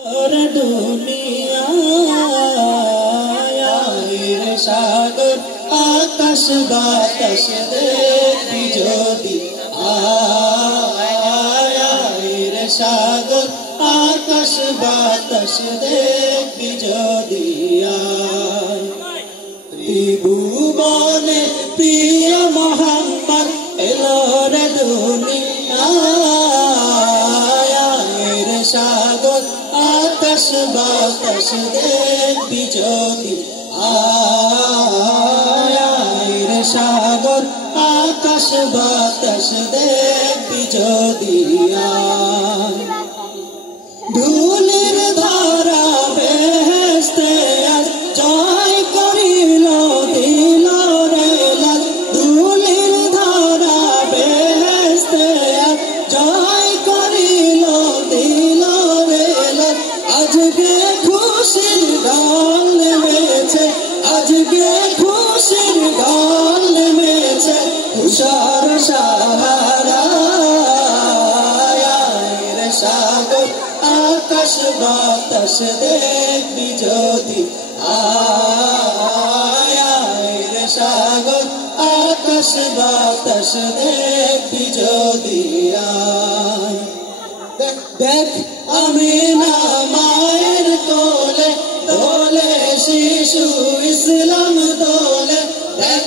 দুনিয়ায় সাগর আকাশ বাতাস দেখবি যদি আয় সাগর আকাশ বাতাস দেখবি যদি ত্রিভুবনে প্রিয় মোহাম্মদ এলো রে দুনিয়ায় সাগর আকাশ বাতাস দেখবি যদি আয় সাগর আকাশ বাতাস দেখবি যদি ধুলির ধারা বেহেশতে আজ জয় করিল দিল রে লাল ধুলির ধারা বেহেশতে আজ জয় করিল দিল রে লাল আজকে খুশির ঢল নেমেছে আজকে খুশির ঢল নেমেছে তুষার সাহারা সাগর আকাশ বাতাস দেখবি যদি আয় সাগর আকাশ বাতাস দেখবি যদি দেখ আমি না মায়ের কোলে দোলে শিশু ইসলাম দোলে দেখ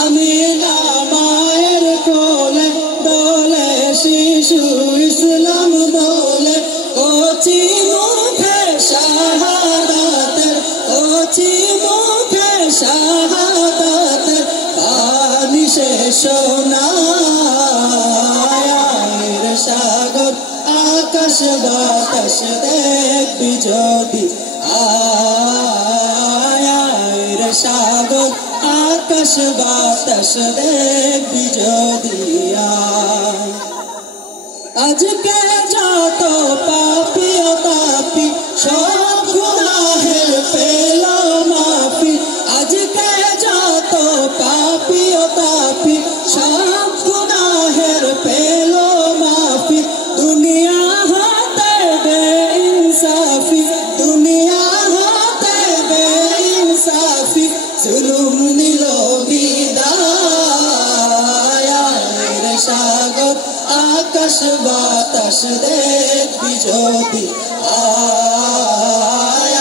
আমি না মায়ের কোলে দোলে শিশু ইসলাম দোলে কচি মুখে শাহাদাতের কচি মুখে শাহাদাতের বাণী শেষ নায়ের সাগর আকাশ বাতাস দেখবি যদি আয়ের সাগর আকাশ বাতাস দেখবি যদি আজকে যত পাপি ও তাপি সব গুনাহের পেল মাফি আজকে যত পাপি ও তাপি সব গুনাহের পেল মাফি দুনিয়া হতে বেইনসাফি দুনিয়া হতে বেইনসাফি জুলুম নিল বিদায় সাগর আকাশ বাতাস দেখবি যদি আয়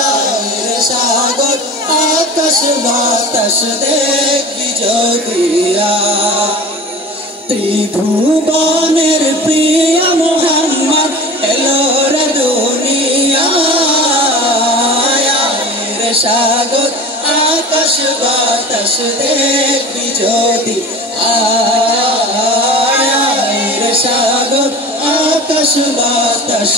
সাগর আকাশ বাতাস দেখবি যদি ত্রিভুবনের প্রিয় মোহাম্মদ এলো রে দুনিয়ায় সাগর আকাশ বাতাস দেখবি যদি আয় সাগর আকাশ বাতাস